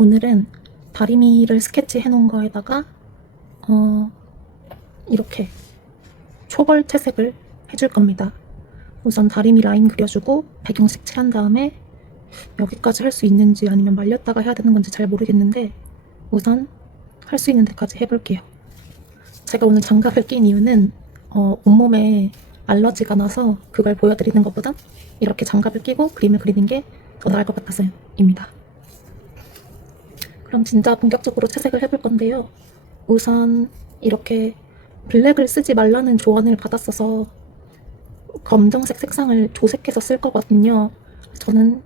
오늘은 다리미를 스케치해 놓은 거에다가 이렇게 초벌 채색을 해줄 겁니다. 우선 다리미 라인 그려주고 배경색 칠한 다음에 여기까지 할 수 있는지 아니면 말렸다가 해야 되는 건지 잘 모르겠는데 우선 할 수 있는 데까지 해볼게요. 제가 오늘 장갑을 낀 이유는 온몸에 알러지가 나서 그걸 보여드리는 것보다 이렇게 장갑을 끼고 그림을 그리는 게 더 나을 것 같아서입니다. 그럼 진짜 본격적으로 채색을 해볼 건데요. 우선 이렇게 블랙을 쓰지 말라는 조언을 받았어서 검정색 색상을 조색해서 쓸 거거든요. 저는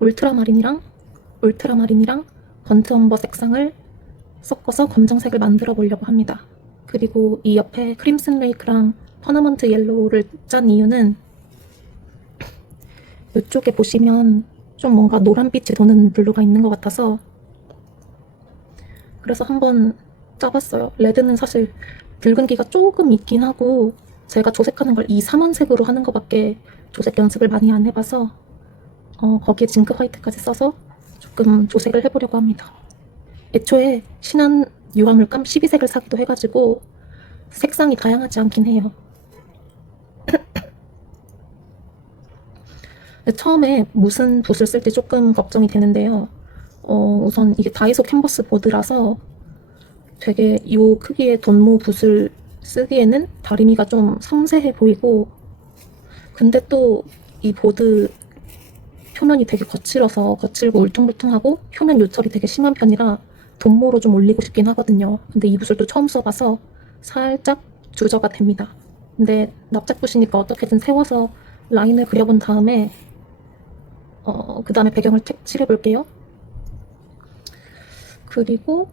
울트라마린이랑 번트 엄버 색상을 섞어서 검정색을 만들어 보려고 합니다. 그리고 이 옆에 크림슨 레이크랑 퍼너먼트 옐로우를 짠 이유는 이쪽에 보시면 좀 뭔가 노란빛이 도는 블루가 있는 것 같아서 그래서 한번 짜봤어요. 레드는 사실 붉은기가 조금 있긴 하고 제가 조색하는 걸 이 삼원색으로 하는 것밖에 조색 연습을 많이 안 해봐서 거기에 징크 화이트까지 써서 조금 조색을 해보려고 합니다. 애초에 신한 유화물감 12색을 사기도 해가지고 색상이 다양하지 않긴 해요. 처음에 무슨 붓을 쓸지 조금 걱정이 되는데요. 우선 이게 다이소 캔버스 보드라서 되게 이 크기의 돈모 붓을 쓰기에는 다리미가 좀 섬세해 보이고 근데 또 이 보드 표면이 되게 거칠고 울퉁불퉁하고 표면 요철이 되게 심한 편이라 돈모로 좀 올리고 싶긴 하거든요. 근데 이 붓을 또 처음 써봐서 살짝 주저가 됩니다. 근데 납작붓이니까 어떻게든 세워서 라인을 그려본 다음에 그 다음에 배경을 칠해볼게요. 그리고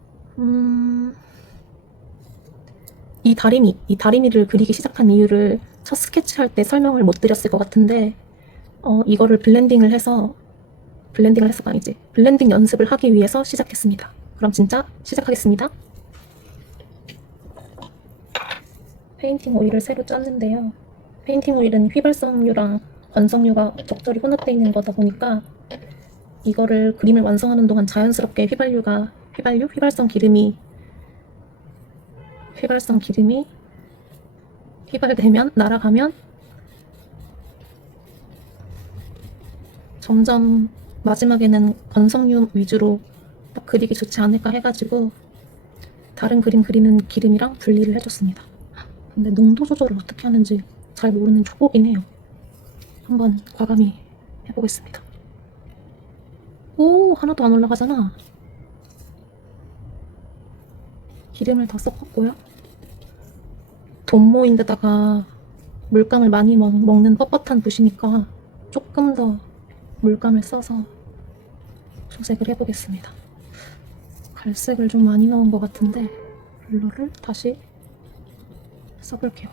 이 다리미를 그리기 시작한 이유를 첫 스케치할 때 설명을 못 드렸을 것 같은데 이거를 블렌딩 연습을 하기 위해서 시작했습니다. 그럼 진짜 시작하겠습니다. 페인팅 오일을 새로 짰는데요. 페인팅 오일은 휘발성유랑 건성유가 적절히 혼합되어 있는 거다 보니까 이거를 그림을 완성하는 동안 자연스럽게 휘발성 기름이 휘발되면 날아가면 점점 마지막에는 건성유 위주로 딱 그리기 좋지 않을까 해가지고 다른 그림 그리는 기름이랑 분리를 해줬습니다. 근데 농도 조절을 어떻게 하는지 잘 모르는 초보긴 해요. 한번 과감히 해보겠습니다. 오, 하나도 안 올라가잖아. 기름을 더 섞었고요. 돈모인데다가 물감을 많이 먹는 뻣뻣한 붓이니까 조금 더 물감을 써서 조색을 해보겠습니다. 갈색을 좀 많이 넣은 것 같은데 블루를 다시 써볼게요.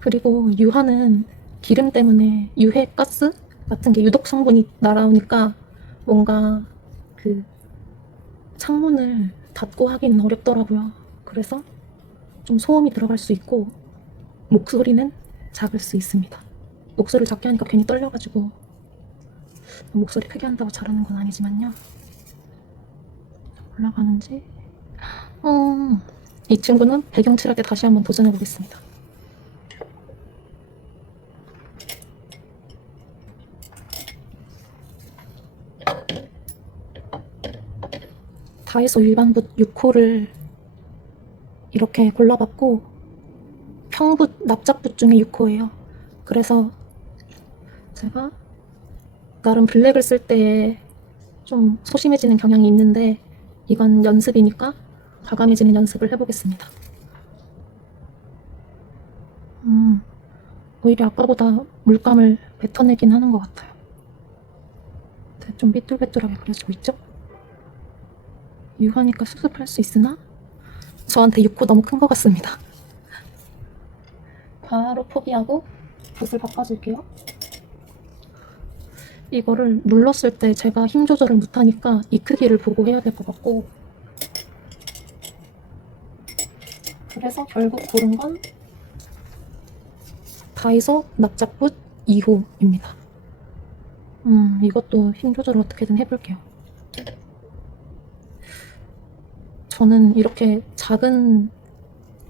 그리고 유화는 기름 때문에 유해 가스 같은 게 유독 성분이 날아오니까 뭔가 그 창문을 닫고 하기는 어렵더라고요. 그래서 좀 소음이 들어갈 수 있고 목소리는 작을 수 있습니다. 목소리를 작게 하니까 괜히 떨려가지고 목소리 크게 한다고 잘하는 건 아니지만요. 올라가는지 이 친구는 배경 칠할 때 다시 한번 도전해 보겠습니다. 다이소 일반붓 6호를 이렇게 골라봤고 평붓, 납작붓 중에 6호예요. 그래서 제가 나름 블랙을 쓸 때 좀 소심해지는 경향이 있는데 이건 연습이니까 과감해지는 연습을 해보겠습니다. 오히려 아까보다 물감을 뱉어내긴 하는 것 같아요. 좀 삐뚤빼뚤하게 그려지고 있죠? 유화니까 수습할 수 있으나 저한테 6호 너무 큰 것 같습니다. 바로 포기하고 붓을 바꿔줄게요. 이거를 눌렀을 때 제가 힘 조절을 못하니까 이 크기를 보고 해야 될 것 같고 그래서 결국 고른 건 다이소 납작붓 2호입니다. 이것도 힘 조절을 어떻게든 해볼게요. 저는 이렇게 작은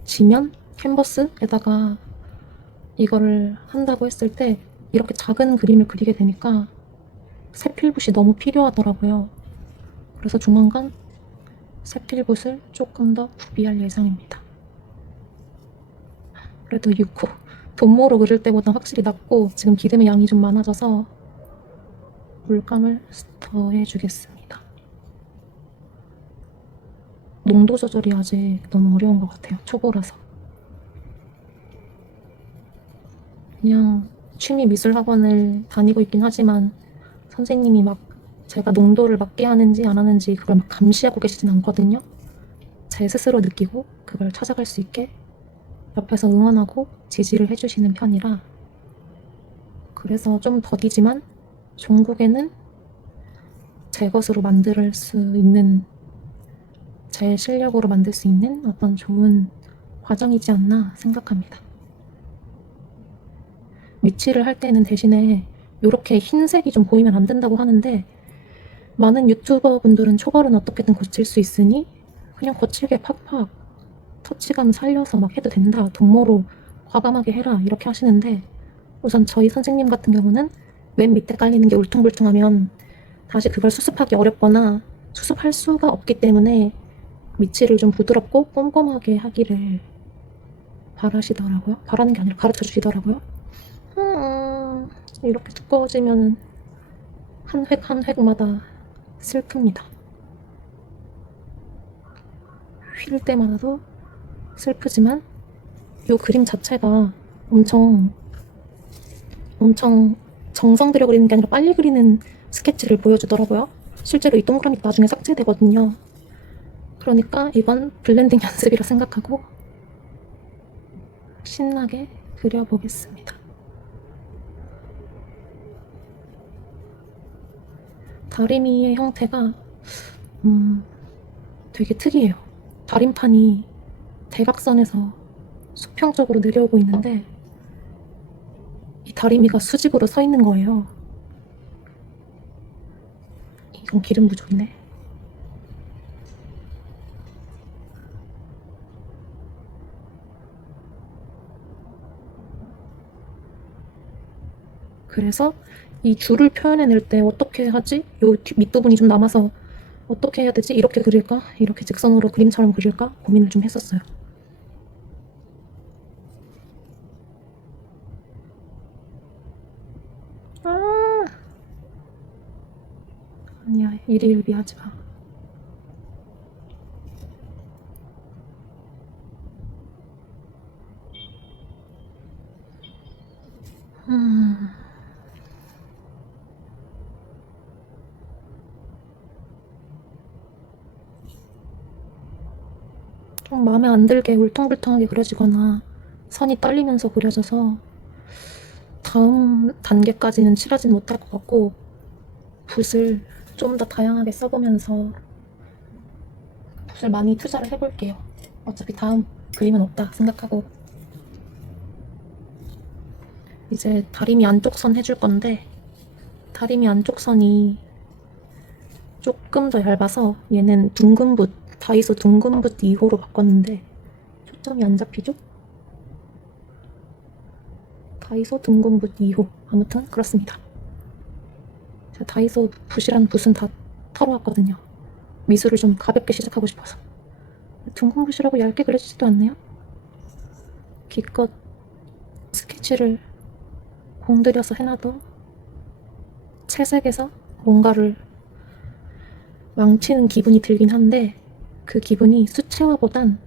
지면 캔버스에다가 이거를 한다고 했을 때 이렇게 작은 그림을 그리게 되니까 세필붓이 너무 필요하더라고요. 그래서 조만간 세필붓을 조금 더 구비할 예정입니다. 그래도 6호 돈모로 그릴 때보다 확실히 낫고 지금 기름의 양이 좀 많아져서 물감을 더해주겠습니다. 농도 조절이 아직 너무 어려운 것 같아요. 초보라서. 그냥 취미 미술 학원을 다니고 있긴 하지만 선생님이 막 제가 농도를 맞게 하는지 안 하는지 그걸 막 감시하고 계시진 않거든요. 제 스스로 느끼고 그걸 찾아갈 수 있게 옆에서 응원하고 지지를 해주시는 편이라 그래서 좀 더디지만 종국에는 제 것으로 만들 수 있는 제 실력으로 만들 수 있는 어떤 좋은 과정이지 않나 생각합니다. 위치를 할 때는 대신에 이렇게 흰색이 좀 보이면 안 된다고 하는데 많은 유튜버 분들은 초벌은 어떻게든 고칠 수 있으니 그냥 거칠게 팍팍 터치감 살려서 막 해도 된다. 돈모로 과감하게 해라. 이렇게 하시는데 우선 저희 선생님 같은 경우는 맨 밑에 깔리는 게 울퉁불퉁하면 다시 그걸 수습하기 어렵거나 수습할 수가 없기 때문에 위치를 좀 부드럽고 꼼꼼하게 하기를 바라시더라고요. 바라는 게 아니라 가르쳐 주시더라고요. 이렇게 두꺼워지면 한 획 한 획마다 슬픕니다. 휠 때마다도 슬프지만 이 그림 자체가 엄청 정성 들여 그리는 게 아니라 빨리 그리는 스케치를 보여주더라고요. 실제로 이 동그라미 나중에 삭제되거든요. 그러니까 이건 블렌딩 연습이라 생각하고 신나게 그려보겠습니다. 다리미의 형태가 되게 특이해요. 다림판이 대각선에서 수평적으로 내려오고 있는데 이 다리미가 수직으로 서 있는 거예요. 이건 기름 부족이네. 그래서 이 줄을 표현해낼 때 어떻게 하지? 요 밑부분이 좀 남아서 어떻게 해야 되지? 이렇게 그릴까? 이렇게 직선으로 그림처럼 그릴까? 고민을 좀 했었어요. 아니야, 일희일비하지 마. 좀 마음에 안 들게 울퉁불퉁하게 그려지거나 선이 떨리면서 그려져서 다음 단계까지는 칠하진 못할 것 같고 붓을 좀 더 다양하게 써보면서 붓을 많이 투자를 해볼게요. 어차피 다음 그림은 없다 생각하고 이제 다리미 안쪽 선 해줄 건데 다리미 안쪽 선이 조금 더 얇아서 얘는 둥근 붓 다이소 둥근 붓 2호로 바꿨는데 초점이 안 잡히죠? 다이소 둥근 붓 2호 아무튼 그렇습니다. 제가 다이소 붓이란 붓은 다 털어왔거든요. 미술을 좀 가볍게 시작하고 싶어서 둥근 붓이라고 얇게 그려지지도 않네요. 기껏 스케치를 공들여서 해놔도 채색에서 뭔가를 망치는 기분이 들긴 한데 그 기분이 수채화보단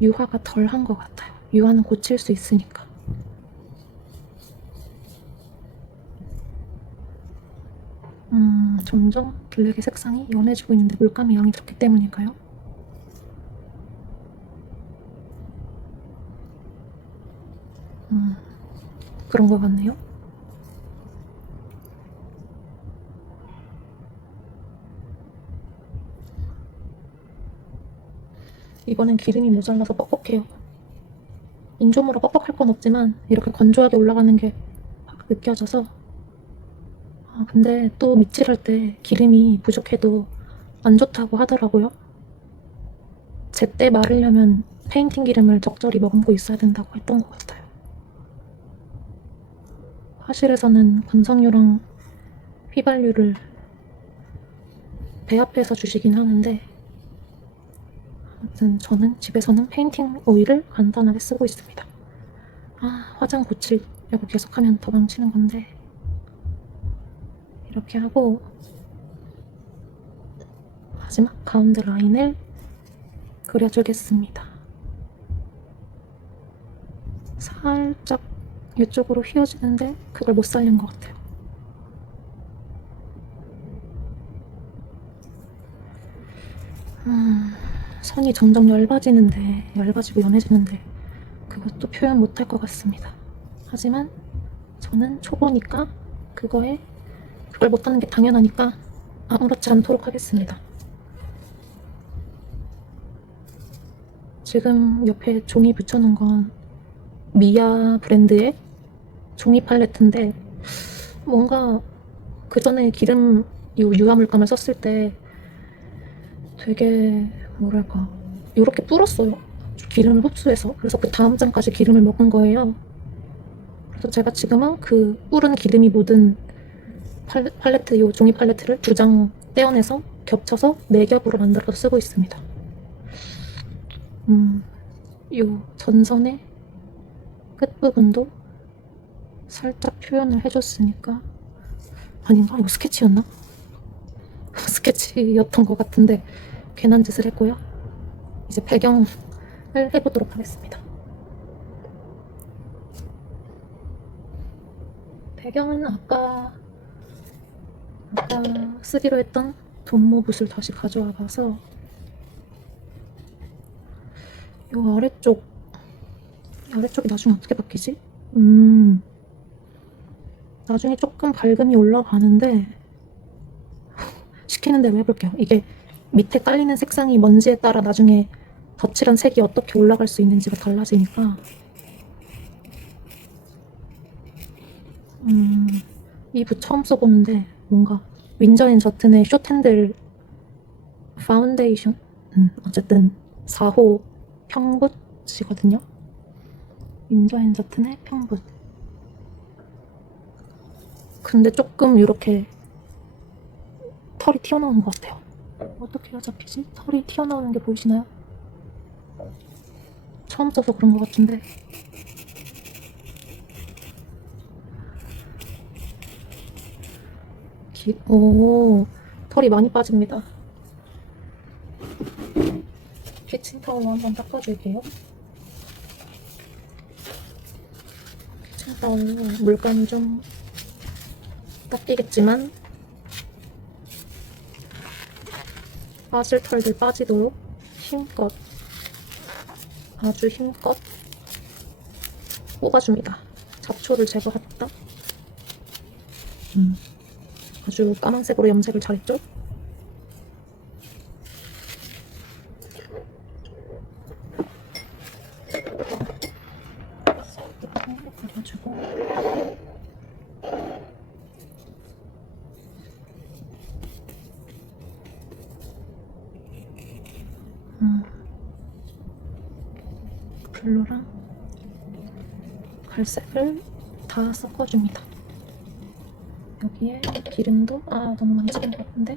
유화가 덜한 것 같아요. 유화는 고칠 수 있으니까. 점점 블랙의 색상이 연해지고 있는데 물감의 양이 적기 때문일까요? 그런 것 같네요. 이번엔 기름이 모자라서 뻑뻑해요. 인조모로 뻑뻑할 건 없지만 이렇게 건조하게 올라가는 게 확 느껴져서 근데 또 밑칠할 때 기름이 부족해도 안 좋다고 하더라고요. 제때 마르려면 페인팅 기름을 적절히 머금고 있어야 된다고 했던 것 같아요. 화실에서는 건성유랑 휘발유를 배합해서 주시긴 하는데, 아무튼 저는 집에서는 페인팅 오일을 간단하게 쓰고 있습니다. 화장 고치려고 계속하면 더 망치는 건데, 이렇게 하고 마지막 가운데 라인을 그려주겠습니다. 살짝 이쪽으로 휘어지는데 그걸 못 살린 것 같아요. 선이 점점 얇아지고 연해지는데 그것도 표현 못할 것 같습니다. 하지만 저는 초보니까 그걸 못하는 게 당연하니까 아무렇지 않도록 하겠습니다. 지금 옆에 종이 붙여놓은 건 미아 브랜드의 종이 팔레트인데, 뭔가 그 전에 기름 유화물감을 썼을 때 되게 뭐랄까 이렇게 불었어요. 기름을 흡수해서. 그래서 그 다음 장까지 기름을 먹은 거예요. 그래서 제가 지금은 그 불은 기름이 묻은 팔레트, 이 종이 팔레트를 2장 떼어내서 겹쳐서 4겹으로 만들어서 쓰고 있습니다. 이 전선의 끝부분도 살짝 표현을 해줬으니까, 아닌가? 이거 스케치였나? 스케치였던 것 같은데 괜한 짓을 했고요. 이제 배경을 해보도록 하겠습니다. 배경은 아까 쓰기로 했던 돈모붓을 다시 가져와 봐서, 요 아래쪽이 나중에 어떻게 바뀌지? 나중에 조금 밝음이 올라가는데, 시키는 대로 해볼게요. 이게 밑에 깔리는 색상이 뭔지에 따라 나중에 덧칠한 색이 어떻게 올라갈 수 있는지가 달라지니까, 이 붓 처음 써보는데 뭔가 윈저 앤 저튼의 숏핸들 파운데이션? 어쨌든 4호 평붓이거든요. 윈저 앤 저튼의 평붓. 근데 조금 이렇게 털이 튀어나오는 것 같아요. 어떻게 해야 잡히지? 털이 튀어나오는 게 보이시나요? 처음 써서 그런 것 같은데, 오, 털이 많이 빠집니다. 키친타올로 한번 닦아줄게요. 키친타올로 물감이 좀 닦이겠지만 빠질 털들 빠지도록 힘껏, 아주 힘껏 뽑아줍니다. 잡초를 제거했다. 아주 까만색으로 염색을 잘했죠? 그래가지고 블루랑 갈색을 다 섞어줍니다. 여기에 기름도 너무 많이 찍은 것 같은데,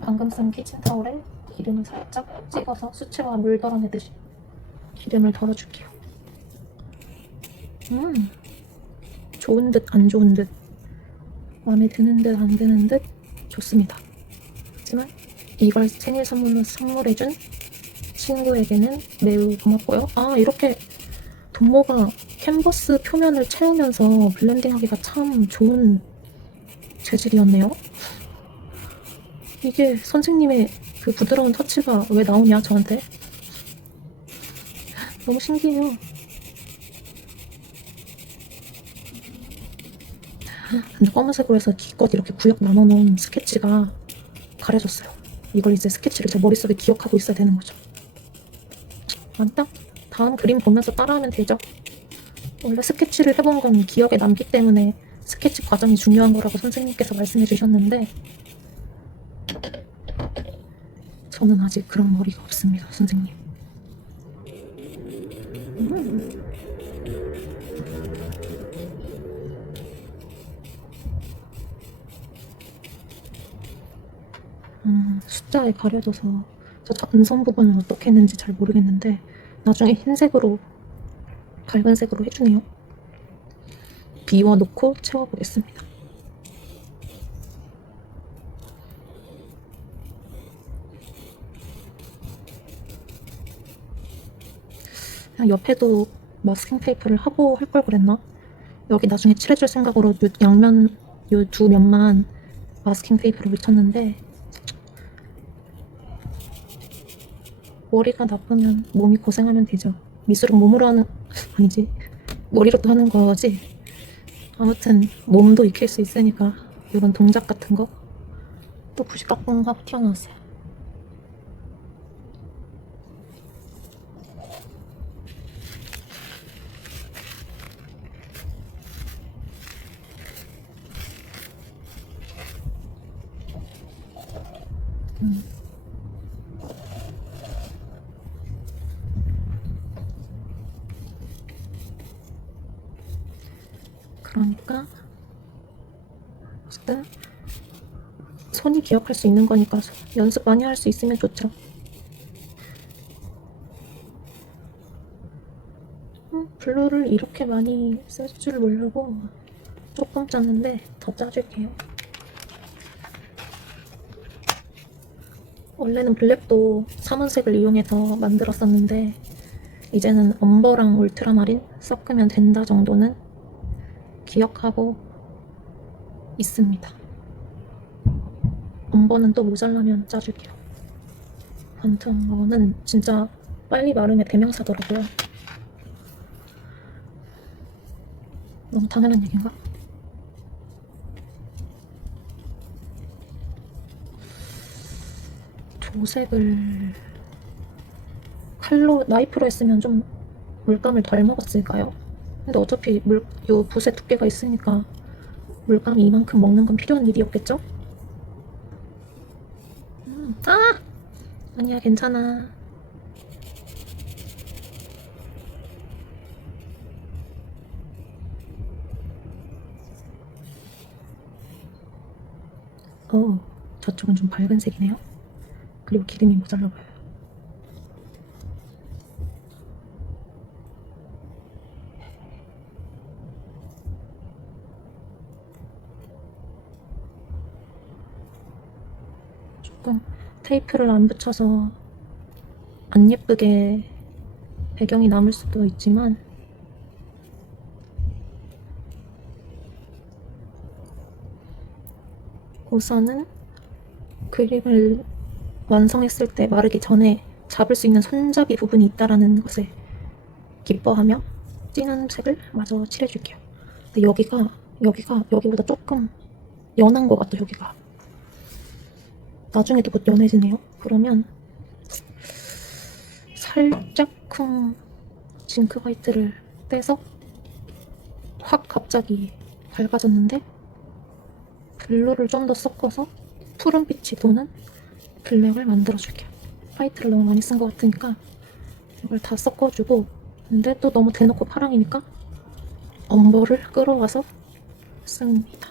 방금 쓴 키친타올에 기름을 살짝 찍어서 수채화 물 덜어내듯이 기름을 덜어줄게요. 좋은 듯 안 좋은 듯, 마음에 드는 듯 안 드는 듯 좋습니다. 하지만 이걸 생일 선물로 선물해준 친구에게는 매우 고맙고요. 이렇게 돈모가 캔버스 표면을 채우면서 블렌딩하기가 참 좋은 재질이었네요. 이게 선생님의 그 부드러운 터치가 왜 나오냐, 저한테. 너무 신기해요. 근데 검은색으로 해서 기껏 이렇게 구역 나눠놓은 스케치가 가려졌어요. 이걸 이제 스케치를 제 머릿속에 기억하고 있어야 되는 거죠. 맞다? 다음 그림 보면서 따라하면 되죠. 원래 스케치를 해본 건 기억에 남기 때문에 스케치 과정이 중요한 거라고 선생님께서 말씀해 주셨는데, 저는 아직 그런 머리가 없습니다, 선생님. 숫자에 가려져서 저 은선 부분을 어떻게 했는지 잘 모르겠는데 나중에 흰색으로 밝은 색으로 해주네요. 비워놓고 채워보겠습니다. 그냥 옆에도 마스킹 테이프를 하고 할 걸 그랬나? 여기 나중에 칠해줄 생각으로 요 양면 요 두 면만 마스킹 테이프로 붙였는데 머리가 나쁘면 몸이 고생하면 되죠. 미술은 몸으로 하는 아니지 머리로 또 하는 거지. 아무튼 몸도 익힐 수 있으니까 이런 동작 같은 거 또 붓이 따끔하고 튀어나왔어요. 그러니까 어쨌든 손이 기억할 수 있는 거니까 연습 많이 할 수 있으면 좋죠. 블루를 이렇게 많이 쓸 줄 모르고 조금 짰는데 더 짜줄게요. 원래는 블랙도 삼원색을 이용해서 만들었었는데 이제는 엄버랑 울트라마린 섞으면 된다 정도는 기억하고 있습니다. 엄버는 또 모자라면 짜줄게요. 반트 엄버는 진짜 빨리 마름의 대명사더라고요. 너무 당연한 얘기인가? 조색을 칼로 나이프로 했으면 좀 물감을 덜 먹었을까요? 근데 어차피 요 붓의 두께가 있으니까 물감이 이만큼 먹는 건 필요한 일이었겠죠? 아! 아니야, 괜찮아. 저쪽은 좀 밝은 색이네요. 그리고 기름이 모자라 보여요. 조금 테이프를 안 붙여서 안 예쁘게 배경이 남을 수도 있지만 우선은 그림을 완성했을 때 마르기 전에 잡을 수 있는 손잡이 부분이 있다라는 것에 기뻐하며 진한 색을 마저 칠해줄게요. 근데 여기보다 조금 연한 것 같아, 여기가. 나중에도 곧 연해지네요. 그러면 살짝쿵 징크 화이트를 떼서 확 갑자기 밝아졌는데 블루를 좀 더 섞어서 푸른빛이 도는 블랙을 만들어줄게요. 화이트를 너무 많이 쓴 것 같으니까 이걸 다 섞어주고 근데 또 너무 대놓고 파랑이니까 엄버를 끌어와서 씁니다.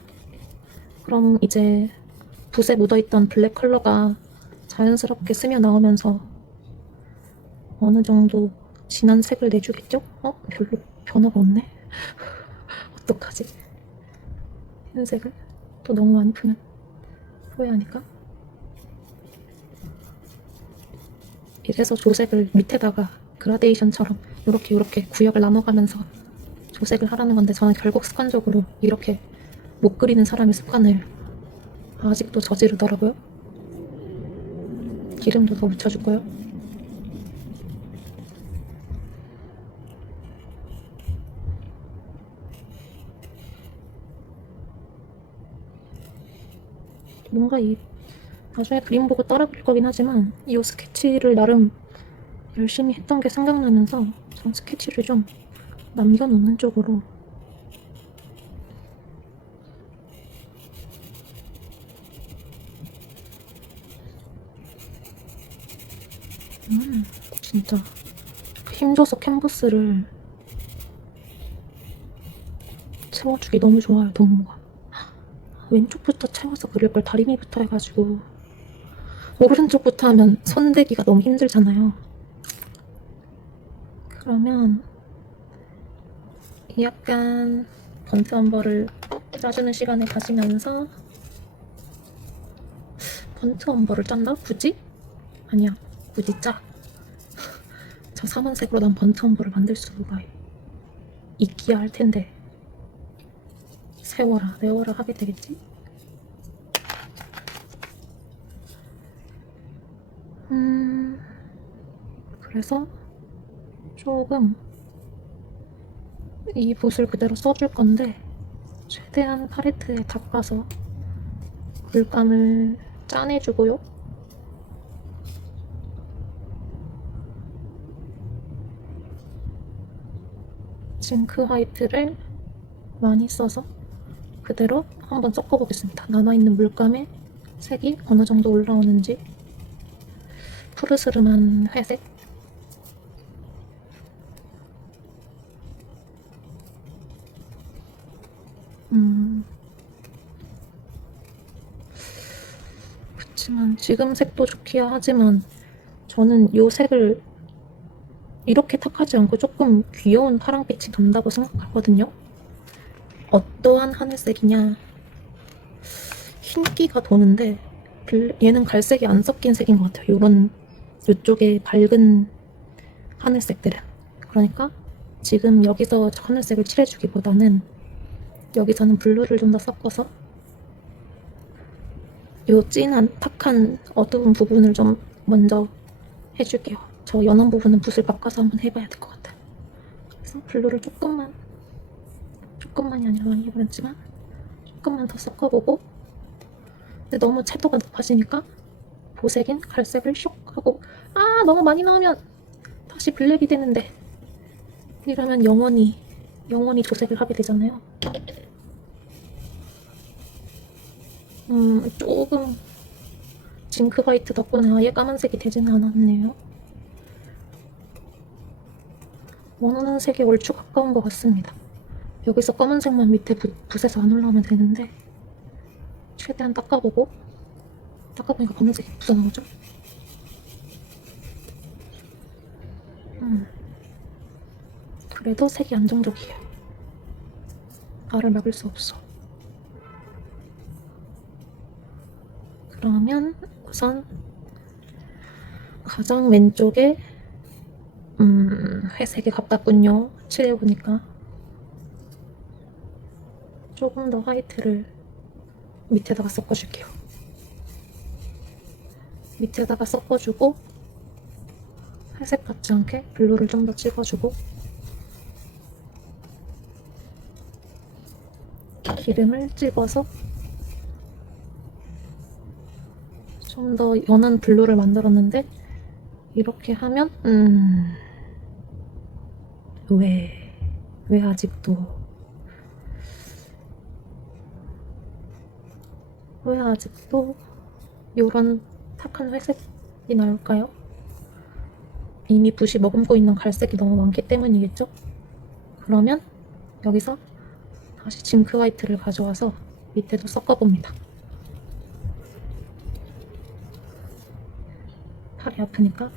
그럼 이제 붓에 묻어있던 블랙 컬러가 자연스럽게 스며 나오면서 어느 정도 진한 색을 내주겠죠? 별로 변화가 없네? 어떡하지? 흰색을 또 너무 많이 푸면 후회하니까 이래서 조색을 밑에다가 그라데이션처럼 이렇게 구역을 나눠가면서 조색을 하라는 건데 저는 결국 습관적으로 이렇게 못 그리는 사람의 습관을 아직도 저지르더라고요. 기름도 더 묻혀줄 거예요. 뭔가 나중에 그림 보고 따라 그릴 거긴 하지만 이 스케치를 나름 열심히 했던 게 생각나면서 전 스케치를 좀 남겨놓는 쪽으로 진짜 힘줘서 캔버스를 채워주기 너무 좋아요, 동무가. 왼쪽부터 채워서 그릴 걸 다리미부터 해가지고 오른쪽부터 하면 손대기가 너무 힘들잖아요. 그러면 약간 번트 엄버를 짜주는 시간을 가지면서 번트 엄버를 짠다? 굳이? 아니야, 굳이 짜. 저 3원색으로 난 번트 엄버를 만들 수가 있기야 할 텐데 세워라 내워라 하게 되겠지? 그래서 조금 이 붓을 그대로 써줄 건데 최대한 팔레트에 닦아서 물감을 짜내주고요. 징크 화이트를 많이 써서 그대로 한번 섞어보겠습니다. 남아있는 물감에 색이 어느 정도 올라오는지. 푸르스름한 회색. 그치만 지금 색도 좋기야 하지만 저는 이 색을 이렇게 탁하지 않고 조금 귀여운 파랑빛이 돈다고 생각하거든요. 어떠한 하늘색이냐, 흰기가 도는데 얘는 갈색이 안 섞인 색인 것 같아요. 이쪽에 밝은 하늘색들은. 그러니까 지금 여기서 하늘색을 칠해주기보다는 여기서는 블루를 좀 더 섞어서 요 진한 탁한 어두운 부분을 좀 먼저 해줄게요. 저 연한 부분은 붓을 바꿔서 한번 해봐야 될 것 같아요. 그래서 블루를 조금만이 아니라 많이 해버렸지만 조금만 더 섞어보고, 근데 너무 채도가 높아지니까 보색인 갈색을 슉 하고, 너무 많이 나오면 다시 블랙이 되는데 이러면 영원히 도색을 하게 되잖아요. 조금 징크 화이트 덕분에 아예 까만색이 되지는 않았네요. 원하는 색에 얼추 가까운 것 같습니다. 여기서 검은색만 밑에 붓에서 안 올라오면 되는데 최대한 닦아보니까 검은색이 붓어 나오죠? 그래도 색이 안정적이에요. 알을 막을 수 없어. 그러면 우선 가장 왼쪽에 회색에 가깝군요. 칠해보니까 조금 더 화이트를 밑에다가 섞어줄게요. 밑에다가 섞어주고 회색 같지 않게 블루를 좀 더 찍어주고 기름을 찍어서 좀 더 연한 블루를 만들었는데 이렇게 하면 왜 아직도 요런 탁한 회색이 나올까요? 이미 붓이 머금고 있는 갈색이 너무 많기 때문이겠죠? 그러면 여기서 다시 징크 화이트를 가져와서 밑에도 섞어봅니다. 팔이 아프니까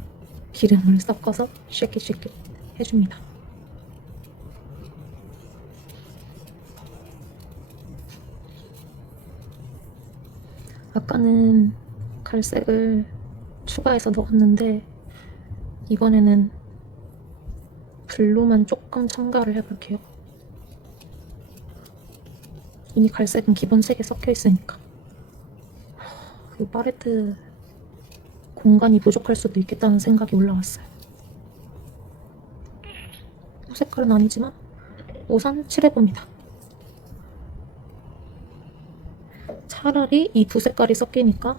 기름을 섞어서 쉐킷 해줍니다. 아까는 갈색을 추가해서 넣었는데 이번에는 블루만 조금 첨가를 해볼게요. 이미 갈색은 기본 색에 섞여 있으니까. 그 팔레트 공간이 부족할 수도 있겠다는 생각이 올라왔어요. 색깔은 아니지만 우선 칠해봅니다. 차라리 이 두 색깔이 섞이니까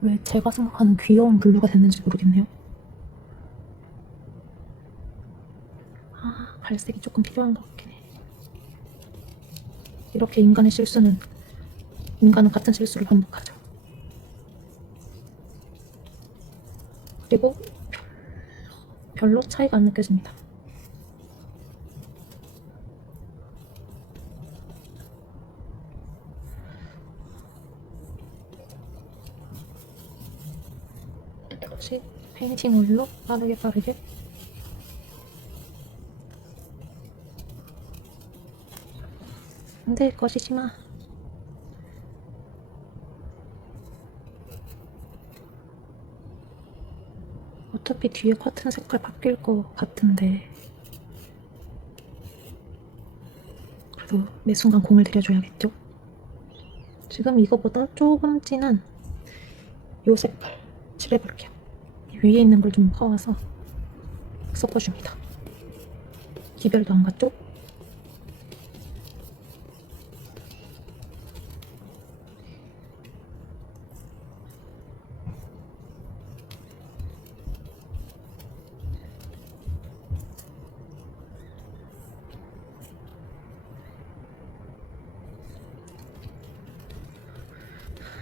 왜 제가 생각하는 귀여운 블루가 됐는지 모르겠네요. 갈색이 조금 필요한 것 같긴 해. 이렇게 인간은 같은 실수를 반복하죠. 그리고 별로 차이가 안 느껴집니다. 다시 페인팅 오일로 빠르게 안될 것이지마. 어차피 뒤에 커튼 색깔 바뀔 것 같은데 그래도 매 순간 공을 들여줘야겠죠? 지금 이거보다 조금 진한 요 색깔 칠해볼게요. 위에 있는 걸 좀 퍼와서 섞어줍니다. 기별도 안 갔죠?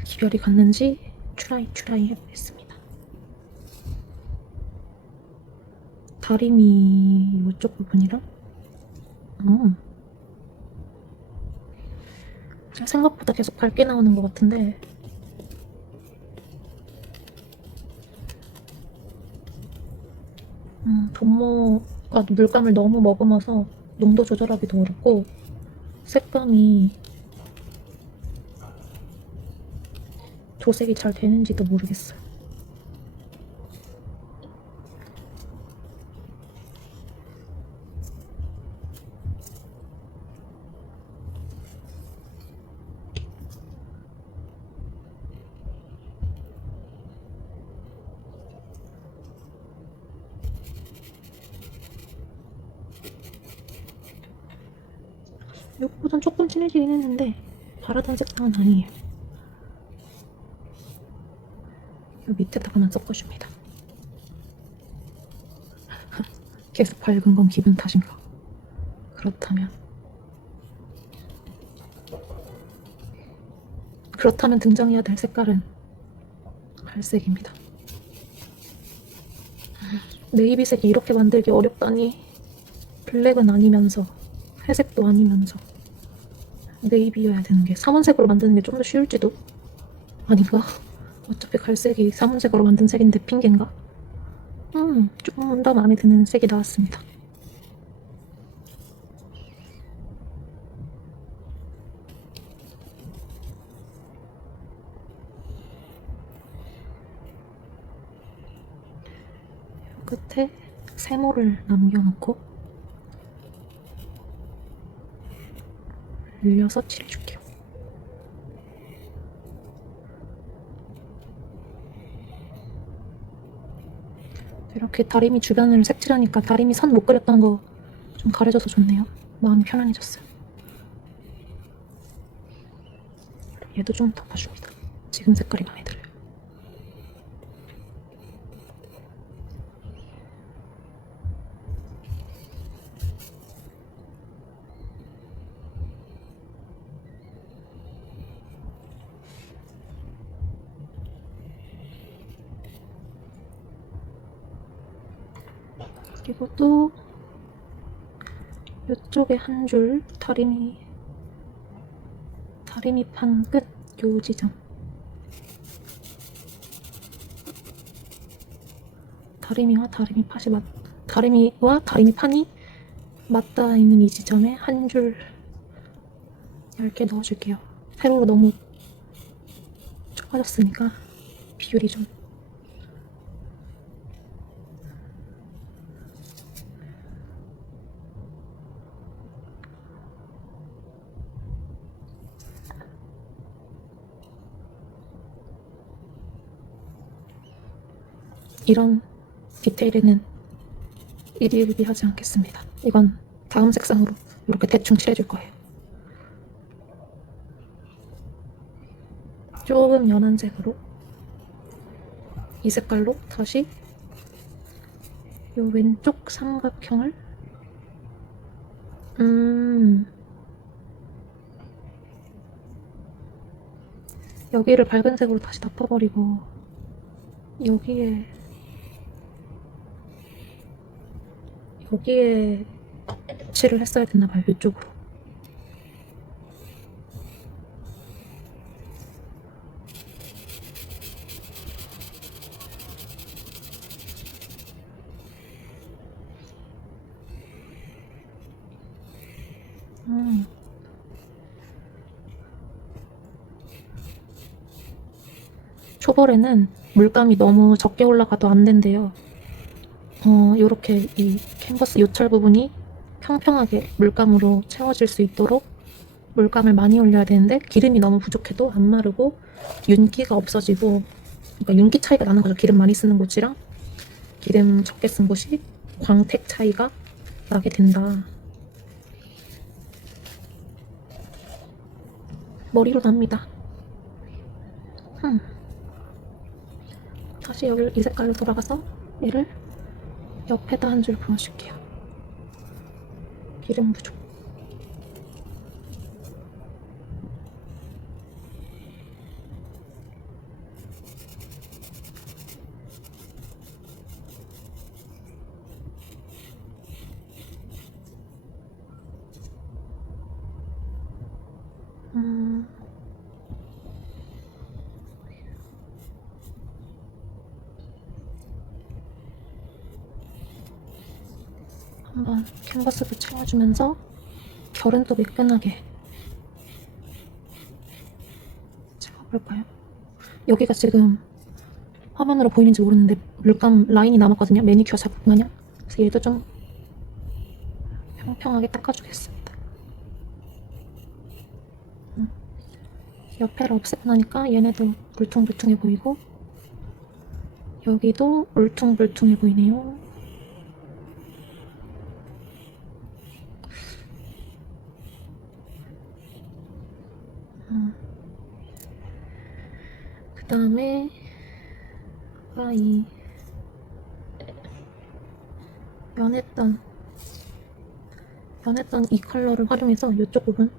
기별이 갔는지 추라이 해보겠습니다. 다리미 이쪽 부분이랑 생각보다 계속 밝게 나오는 것 같은데 분모가 물감을 너무 머금어서 농도 조절하기도 어렵고 색감이 도색이 잘 되는지도 모르겠어요. 이것보단 조금 진해지긴 했는데 바라던 색상은 아니에요. 이 밑에다가만 섞어줍니다. 계속 밝은 건 기분 탓인가? 그렇다면 등장해야 될 색깔은 갈색입니다. 네이비색이 이렇게 만들기 어렵다니. 블랙은 아니면서 회색도 아니면서 네이비여야 되는 게 삼원색으로 만드는 게 좀 더 쉬울지도? 아닌가? 어차피 갈색이 삼원색으로 만든 색인데 핑계인가? 조금 더 마음에 드는 색이 나왔습니다. 끝에 세모를 남겨놓고 늘려서 칠해줄게요. 이렇게 다리미 주변을 색칠하니까 다리미 선 못 그렸던 거 좀 가려져서 좋네요. 마음이 편안해졌어요. 얘도 좀 덮어줍니다. 지금 색깔이 마음에 들어요. 그리고 또 이쪽에 한 줄 다리미 판 끝 요 지점 다리미와 다리미 판이 맞닿아 있는 이 지점에 한 줄 얇게 넣어줄게요. 세로로 너무 좁아졌으니까 비율이 좀 이런 디테일에는 일일비하지 않겠습니다. 이건 다음 색상으로 이렇게 대충 칠해줄 거예요. 조금 연한 색으로 이 색깔로 다시 이 왼쪽 삼각형을 여기를 밝은 색으로 다시 덮어버리고 여기에 여기에 칠을 했어야 됐나봐요, 이쪽으로. 초벌에는 물감이 너무 적게 올라가도 안 된대요. 요렇게 이 캔버스 요철 부분이 평평하게 물감으로 채워질 수 있도록 물감을 많이 올려야 되는데, 기름이 너무 부족해도 안 마르고 윤기가 없어지고, 그러니까 윤기 차이가 나는 거죠. 기름 많이 쓰는 곳이랑 기름 적게 쓴 곳이 광택 차이가 나게 된다. 머리로 납니다. 다시 여기를 이 색깔로 돌아가서 얘를 옆에다 한 줄 부어줄게요. 기름 부족. 한번 캔버스도 채워주면서 결은 또 매끈하게 채워볼까요? 여기가 지금 화면으로 보이는지 모르는데 물감 라인이 남았거든요. 매니큐어 자국 마냥. 그래서 얘도 좀 평평하게 닦아주겠습니다. 옆에를 없애고 나니까 얘네도 울퉁불퉁해 보이고, 여기도 울퉁불퉁해 보이네요. 그 다음에 이 연했던 이 컬러를 활용해서 이쪽 부분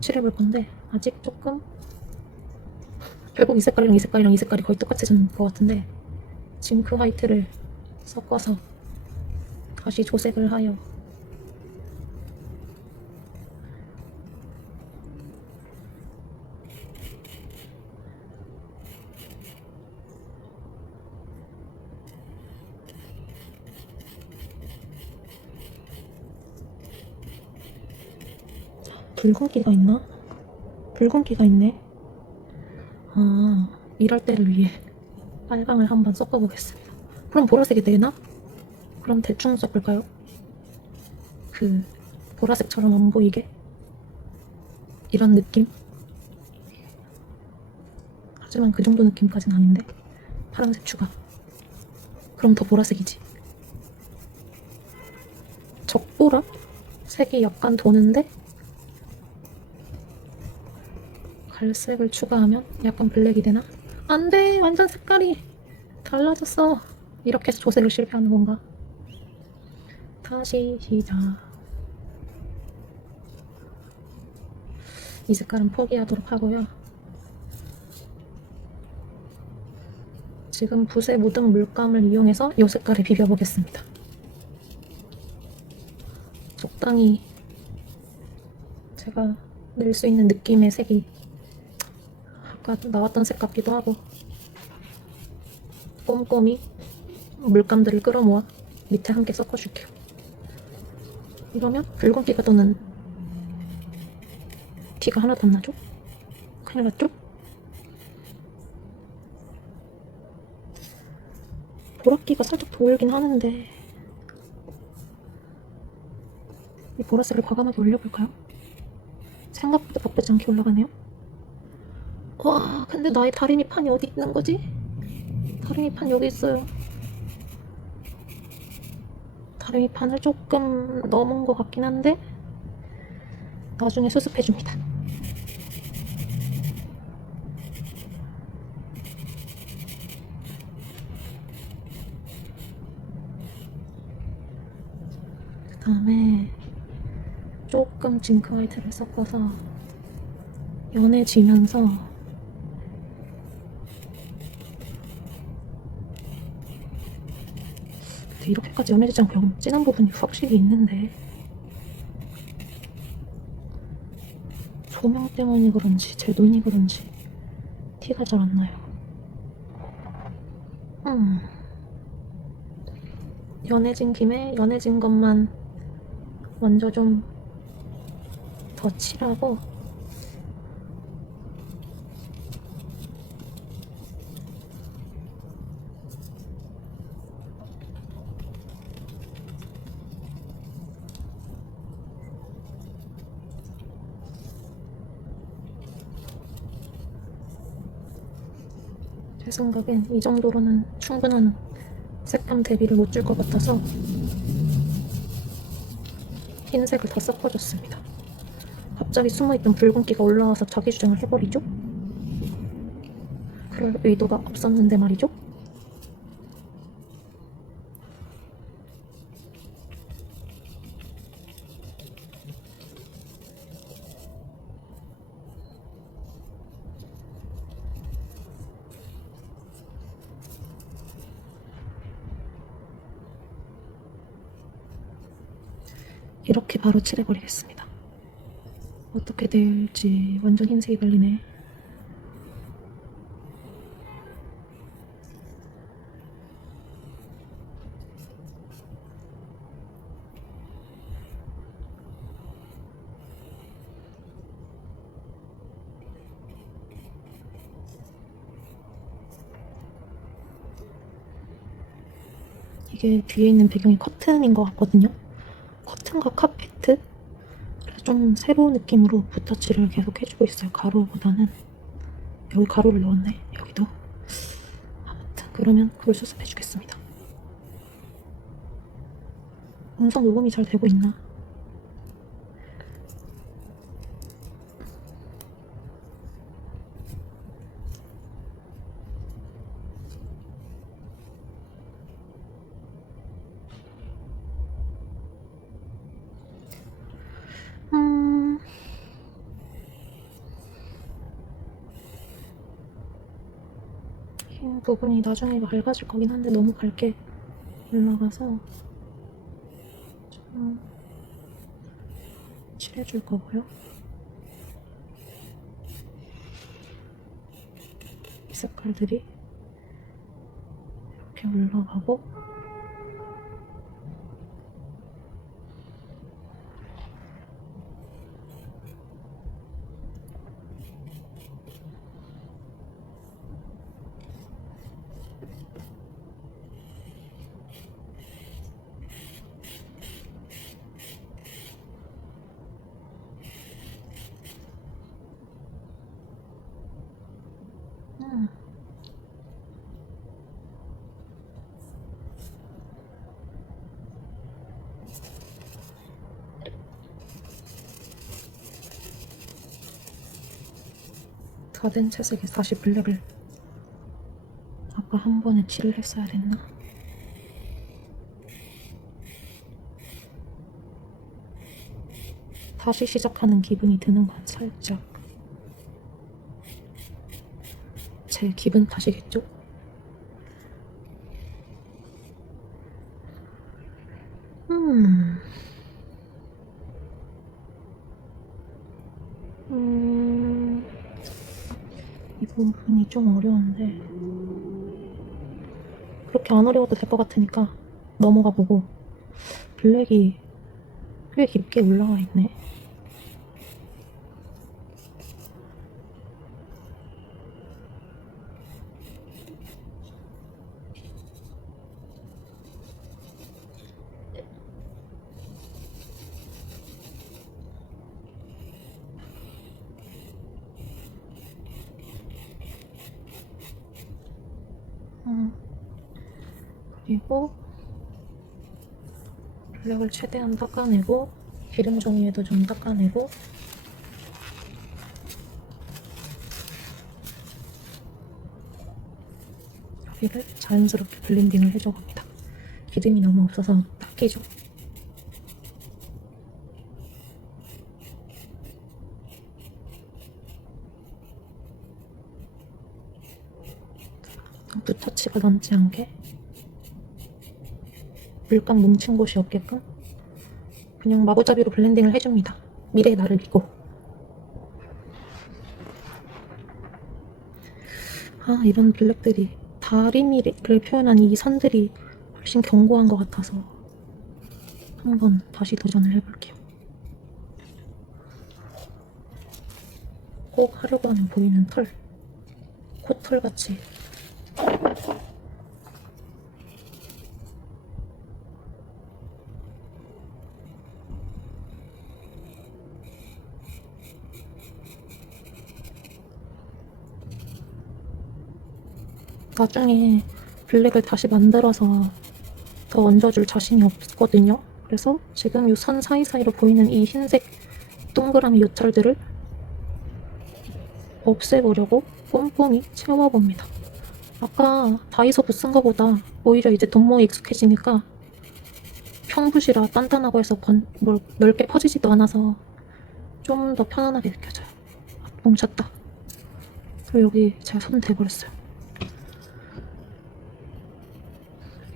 칠해볼 건데, 아직 조금, 결국 이 색깔이랑 이 색깔이랑 이 색깔이 거의 똑같아진 것 같은데, 징크 화이트를 섞어서 다시 조색을 하여 붉은기가 있나? 붉은기가 있네. 이럴 때를 위해 빨강을 한번 섞어보겠습니다. 그럼 보라색이 되나? 그럼 대충 섞을까요? 그 보라색처럼 안 보이게? 이런 느낌? 하지만 그 정도 느낌까지는 아닌데. 파란색 추가. 그럼 더 보라색이지. 적보라? 색이 약간 도는데 갈색을 추가하면 약간 블랙이 되나? 안 돼! 완전 색깔이 달라졌어. 이렇게 해서 조색을 실패하는 건가? 다시 시작. 이 색깔은 포기하도록 하고요. 지금 붓에 묻은 물감을 이용해서 이 색깔을 비벼보겠습니다. 적당히 제가 낼 수 있는 느낌의 색이 아까 나왔던 색 같기도 하고, 꼼꼼히 물감들을 끌어모아 밑에 함께 섞어줄게요. 이러면 붉은기가 도는 티가 하나도 안 나죠? 큰일 났죠? 보랏기가 살짝 돌긴 하는데, 이 보라색을 과감하게 올려볼까요? 생각보다 나쁘지 않게 올라가네요. 와, 근데 나의 다리미 판이 어디 있는 거지? 다리미 판 여기 있어요. 다리미 판을 조금 넘은 것 같긴 한데 나중에 수습해줍니다. 그 다음에 조금 징크 화이트를 섞어서 연해지면서 근데 이렇게까지 연해지지 않고 진한 부분이 확실히 있는데 조명 때문이 그런지 제 눈이 그런지 티가 잘 안 나요. 연해진 김에 연해진 것만 먼저 좀 더 칠하고 제 생각엔 이 정도로는 충분한 색감 대비를 못 줄 것 같아서 흰색을 다 섞어줬습니다. 갑자기 숨어있던 붉은기가 올라와서 자기 주장을 해버리죠? 그럴 의도가 없었는데 말이죠? 이렇게 바로 칠해버리겠습니다. 어떻게 될지 완전 흰색이 걸리네. 이게 뒤에 있는 배경이 커튼인 것 같거든요. 커튼과 카페트? 그래서 좀 새로운 느낌으로 붓터치를 계속 해주고 있어요. 가루보다는. 여기 가루를 넣었네. 여기도. 아무튼 그러면 그걸 수습해주겠습니다. 음성 녹음이 잘 되고 있나? 흰 부분이 나중에 밝아질 거긴 한데 너무 밝게 올라가서 좀 칠해줄 거고요. 이 색깔들이 이렇게 올라가고 다 된 채색에 다시 블랙을 아까 한 번에 칠을 했어야 됐나? 다시 시작하는 기분이 드는 건 살짝 제 기분 탓이겠죠? 이 부분이 좀 어려운데 그렇게 안 어려워도 될 것 같으니까 넘어가 보고 블랙이 꽤 깊게 올라와 있네. 그리고 블랙을 최대한 닦아내고 기름 종이에도 좀 닦아내고 여기를 자연스럽게 블렌딩을 해줘갑니다. 기름이 너무 없어서 닦이죠. 붓터치가 남지 않게 물감 뭉친 곳이 없게끔 그냥 마구잡이로 블렌딩을 해줍니다. 미래의 나를 믿고. 아, 이런 블랙들이 다리미를 표현한 이 선들이 훨씬 견고한 것 같아서 한번 다시 도전을 해볼게요. 꼭 하려고 하면 보이는 털, 코털같이. 나중에 블랙을 다시 만들어서 더 얹어줄 자신이 없거든요. 그래서 지금 이 선 사이사이로 보이는 이 흰색 동그라미 요철들을 없애보려고 꼼꼼히 채워봅니다. 아까 다이소부 쓴 거보다 오히려 이제 돈모에 익숙해지니까 평붓이라 단단하고 해서 넓게 퍼지지도 않아서 좀 더 편안하게 느껴져요. 뭉쳤다. 그리고 여기 제가 손 대버렸어요.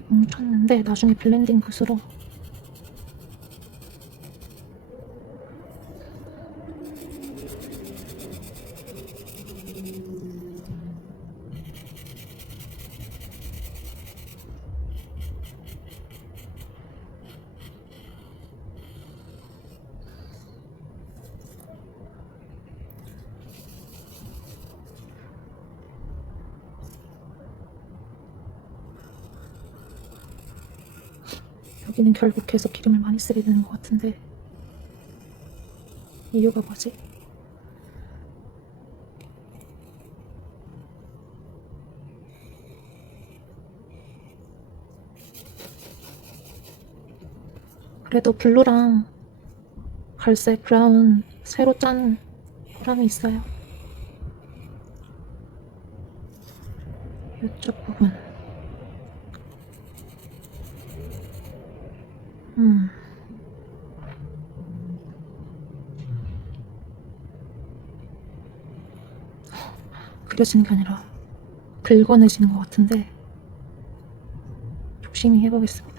뭉쳤는데 나중에 블렌딩 붓으로 여기는 결국 계속 기름을 많이 쓰게 되는 것 같은데 이유가 뭐지? 그래도 블루랑 갈색, 브라운 새로 짠 보람이 있어요. 이쪽 부분 그려지는 게 아니라 긁어내지는 것 같은데 조심히 해보겠습니다.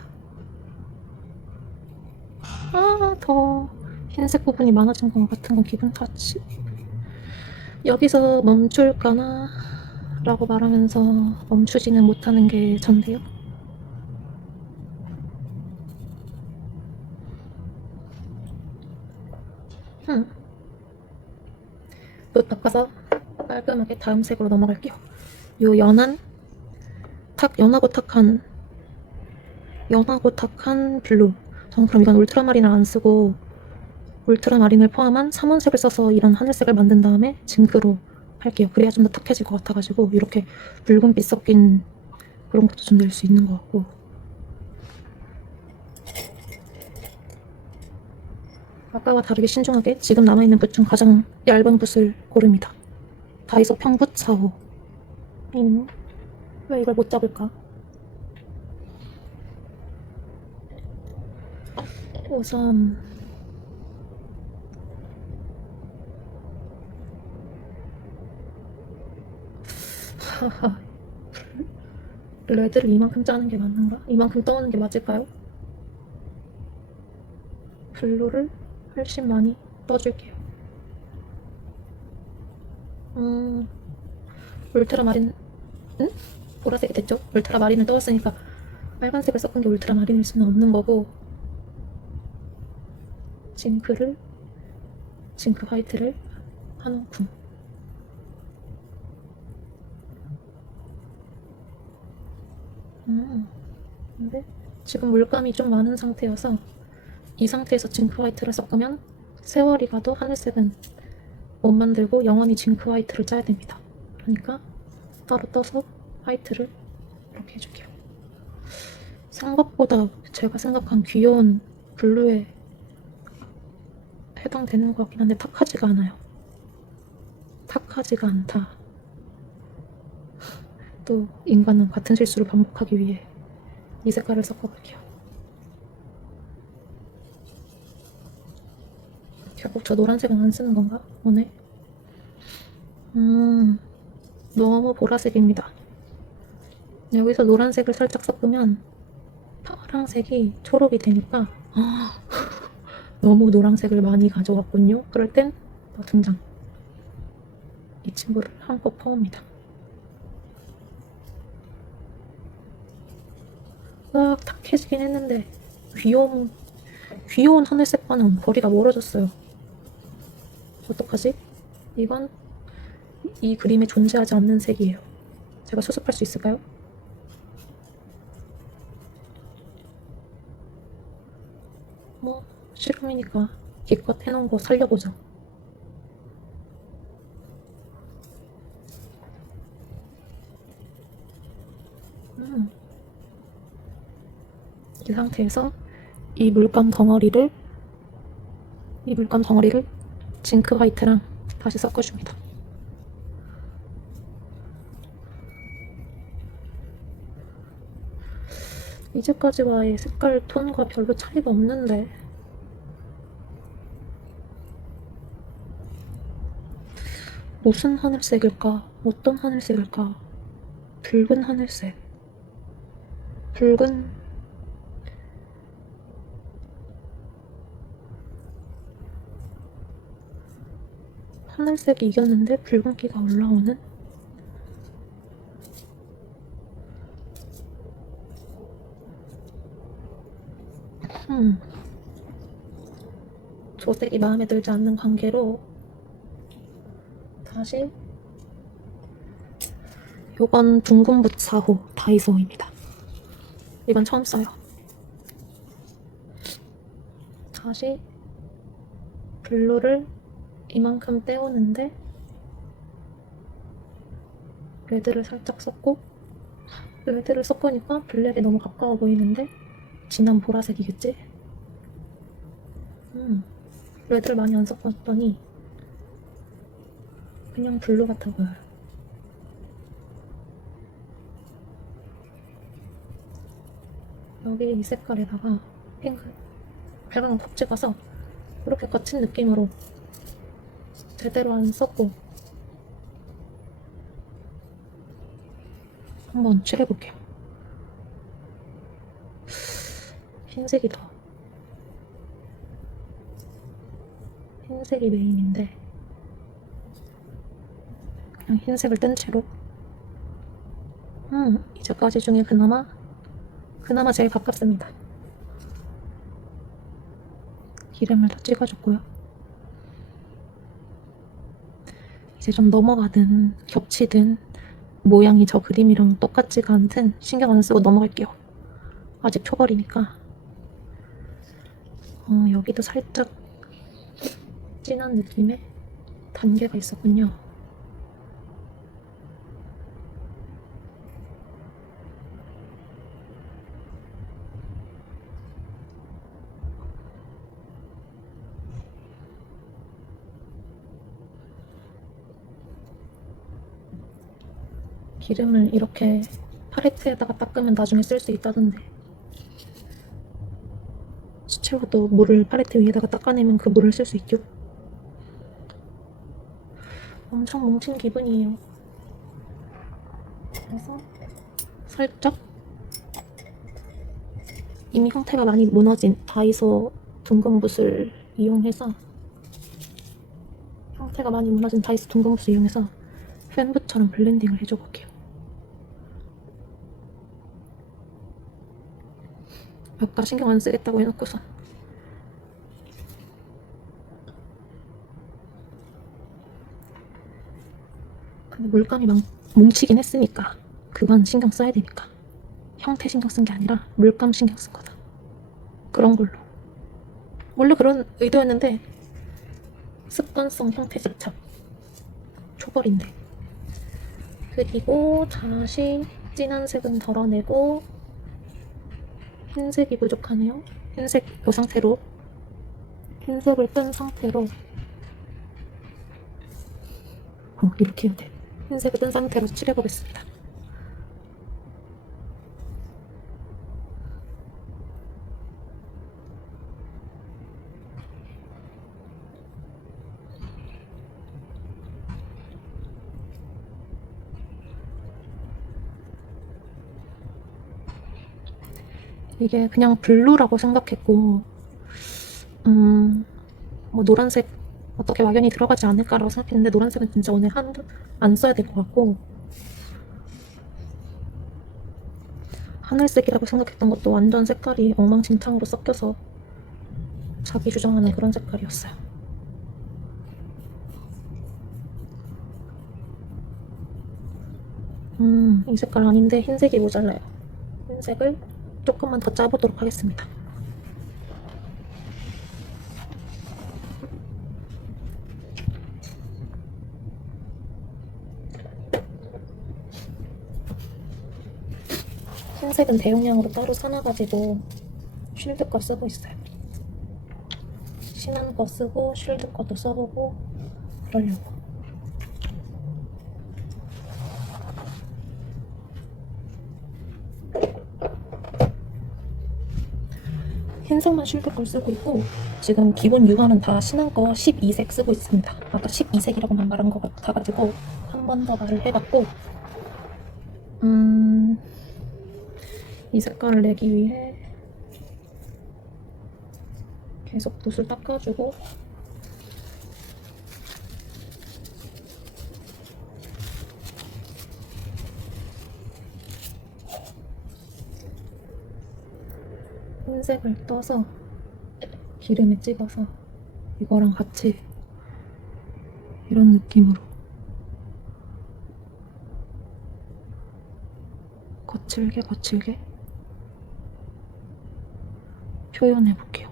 더 흰색 부분이 많아진 것 같은 건 기분 탓이. 여기서 멈출까나 라고 말하면서 멈추지는 못하는 게 전데요. 붓 바꿔서 깔끔하게 다음 색으로 넘어갈게요. 요 연하고 탁한 블루. 저는 그럼 이건 울트라마린을 안 쓰고 울트라마린을 포함한 삼원색을 써서 이런 하늘색을 만든 다음에 징크로 할게요. 그래야 좀 더 탁해질 것 같아가지고 이렇게 붉은빛 섞인 그런 것도 좀 낼 수 있는 것 같고. 아까와 다르게 신중하게 지금 남아있는 붓 중 가장 얇은 붓을 고릅니다. 다이소 평붓 4호. 왜 이걸 못 잡을까? 우선 레드를 이만큼 짜는 게 맞는가? 이만큼 떠오는 게 맞을까요? 블루를 훨씬 많이 떠줄게요. 울트라마린, 보라색이 됐죠? 울트라마린을 떠왔으니까 빨간색을 섞은 게 울트라마린일 수는 없는 거고, 징크 화이트를 한 움큼. 근데 지금 물감이 좀 많은 상태여서 이 상태에서 징크 화이트를 섞으면 세월이 가도 하늘색은 못 만들고 영원히 징크 화이트를 짜야 됩니다. 그러니까 따로 떠서 화이트를 이렇게 해줄게요. 생각보다 제가 생각한 귀여운 블루에 해당되는 것 같긴 한데 탁하지가 않아요. 탁하지가 않다. 또 인간은 같은 실수를 반복하기 위해 이 색깔을 섞어볼게요. 결국 저 노란색은 안 쓰는 건가? 오늘? 너무 보라색입니다. 여기서 노란색을 살짝 섞으면 파란색이 초록이 되니까 너무 노란색을 많이 가져왔군요. 그럴 땐 등장. 이 친구를 한껏 퍼옵니다. 싹 탁해지긴 했는데 귀여운 하늘색과는 거리가 멀어졌어요. 어떡하지? 이건 이 그림에 존재하지 않는 색이에요. 제가 수습할 수 있을까요? 뭐 실험이니까 기껏 해놓은 거 살려보자. 이 상태에서 이 물감 덩어리를 징크 화이트랑 다시 섞어줍니다. 이제까지와의 색깔 톤과 별로 차이가 없는데 무슨 하늘색일까? 어떤 하늘색일까? 붉은 하늘색. 붉은 하늘색이 이겼는데 붉은기가 올라오는? 조색이 마음에 들지 않는 관계로 다시 요건 둥근붓 4호 다이소입니다. 이건 처음 써요. 다시 블루를 이만큼 떼우는데 레드를 살짝 섞고 레드를 섞으니까 블랙이 너무 가까워 보이는데 진한 보라색이겠지? 레드를 많이 안 섞었더니 그냥 블루 같아 보여요. 여기 이 색깔에다가 핑크 밝은 콕 찍어서 이렇게 거친 느낌으로 제대로 안 썼고 한번 칠해볼게요. 흰색이 메인인데 그냥 흰색을 뜬 채로 이제까지 중에 그나마 제일 가깝습니다. 기름을 더 찍어줬고요. 이제 좀 넘어가든 겹치든 모양이 저 그림이랑 똑같지가 않든 신경 안 쓰고 넘어갈게요. 아직 초벌이니까. 여기도 살짝 진한 느낌의 단계가 있었군요. 기름을 이렇게 팔레트에다가 닦으면 나중에 쓸 수 있다던데 수채화도 물을 팔레트 위에다가 닦아내면 그 물을 쓸 수 있죠. 엄청 뭉친 기분이에요. 그래서 살짝 이미 형태가 많이 무너진 다이소 둥근붓을 이용해서 팬붓처럼 블렌딩을 해줘볼게요. 아까 신경 안 쓰겠다고 해놓고서 근데 물감이 막 뭉치긴 했으니까 그건 신경 써야 되니까 형태 신경 쓴 게 아니라 물감 신경 쓴 거다. 그런 걸로 원래 그런 의도였는데 습관성 형태 집착 초벌인데. 그리고 다시 진한 색은 덜어내고 흰색이 부족하네요. 흰색 이 상태로 흰색을 뜬 상태로 이렇게 해야 돼. 흰색을 뜬 상태로 칠해보겠습니다. 이게 그냥 블루라고 생각했고 뭐 노란색 어떻게 막연히 들어가지 않을까라고 생각했는데 노란색은 진짜 오늘 안 써야 될 것 같고 하늘색이라고 생각했던 것도 완전 색깔이 엉망진창으로 섞여서 자기 주장하는 그런 색깔이었어요. 이 색깔 아닌데 흰색이 모자라요. 흰색을 조금만 더 짜보도록 하겠습니다. 흰색은 대용량으로 따로 사놔가지고 쉴드 거 쓰고 있어요. 신한 거 쓰고 쉴드 것도 써보고 그러려고. 흰색만 쉴드 걸 쓰고 있고 지금 기본 유화는 다 신한 거 12색 쓰고 있습니다. 아까 12색이라고만 말한 것 같아가지고 한 번 더 말을 해봤고 이 색깔을 내기 위해 계속 붓을 닦아주고 흰색을 떠서 기름에 찍어서 이거랑 같이 이런 느낌으로 거칠게 표현해 볼게요.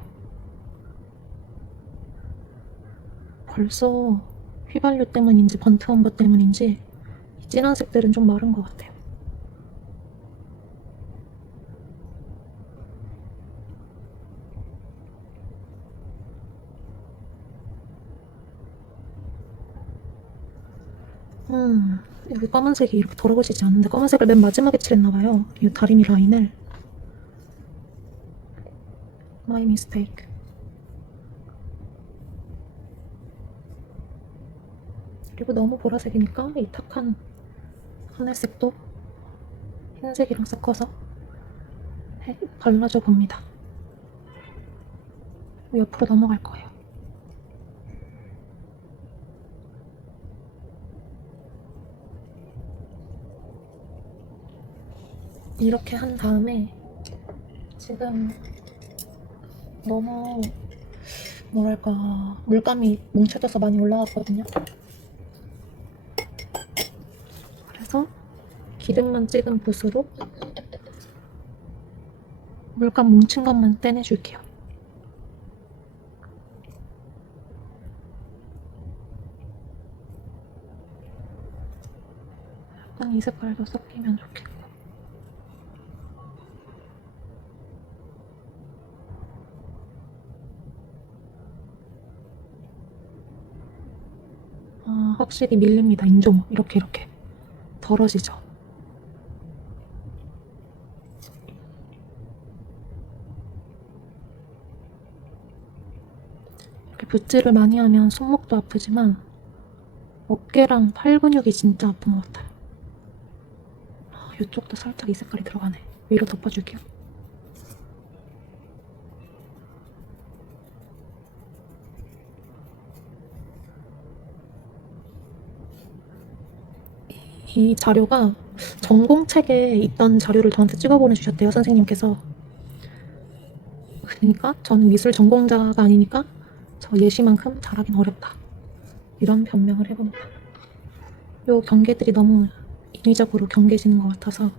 벌써 휘발유 때문인지 번트 원버 때문인지 이 진한 색들은 좀 마른 것 같아요. 여기 검은색이 이렇게 더러워지지 않는데 검은색을 맨 마지막에 칠했나봐요. 이 다리미 라인을. My mistake. 그리고 너무 보라색이니까 이 탁한 하늘색도 흰색이랑 섞어서 발라줘 봅니다. 옆으로 넘어갈 거예요. 이렇게 한 다음에 지금 너무 뭐랄까 물감이 뭉쳐져서 많이 올라왔거든요. 그래서 기름만 찍은 붓으로 물감 뭉친 것만 떼내줄게요. 약간 이 색깔도 섞이면 좋겠고. 확실히 밀립니다. 인종 이렇게 덜어지죠. 이렇게 붓질을 많이 하면 손목도 아프지만 어깨랑 팔 근육이 진짜 아픈 것 같아요. 이쪽도 살짝 이 색깔이 들어가네. 위로 덮어줄게요. 이 자료가 전공책에 있던 자료를 저한테 찍어 보내주셨대요, 선생님께서. 그러니까 저는 미술 전공자가 아니니까 저 예시만큼 잘하긴 어렵다. 이런 변명을 해봅니다. 요 경계들이 너무 인위적으로 경계지는 것 같아서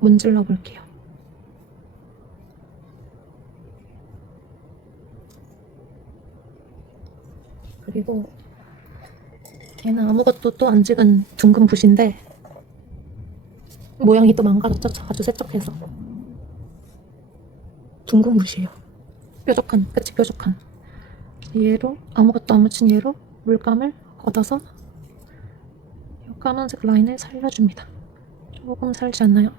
문질러 볼게요. 그리고 얘는 아무것도 또 안 찍은 둥근 붓인데 모양이 또 망가졌죠? 아주 세척해서. 둥근 붓이에요. 뾰족한, 끝이 뾰족한. 얘로 아무것도 안 묻힌 얘로 물감을 걷어서 이 까만색 라인을 살려줍니다. 조금 살지 않나요?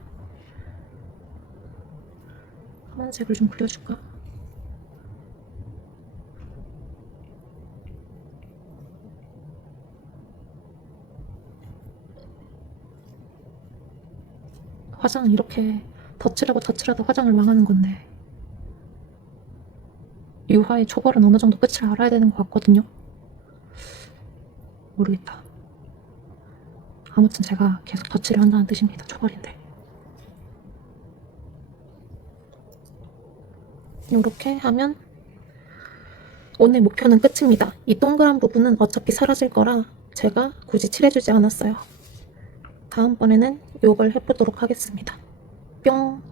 까만색을 좀 그려줄까? 화장은 이렇게 덧칠하고 덧칠하다 화장을 망하는 건데 유화의 초벌은 어느 정도 끝을 알아야 되는 것 같거든요. 모르겠다. 아무튼 제가 계속 덧칠을 한다는 뜻입니다. 초벌인데. 이렇게 하면 오늘 목표는 끝입니다. 이 동그란 부분은 어차피 사라질 거라 제가 굳이 칠해주지 않았어요. 다음번에는 이걸 해보도록 하겠습니다. 뿅!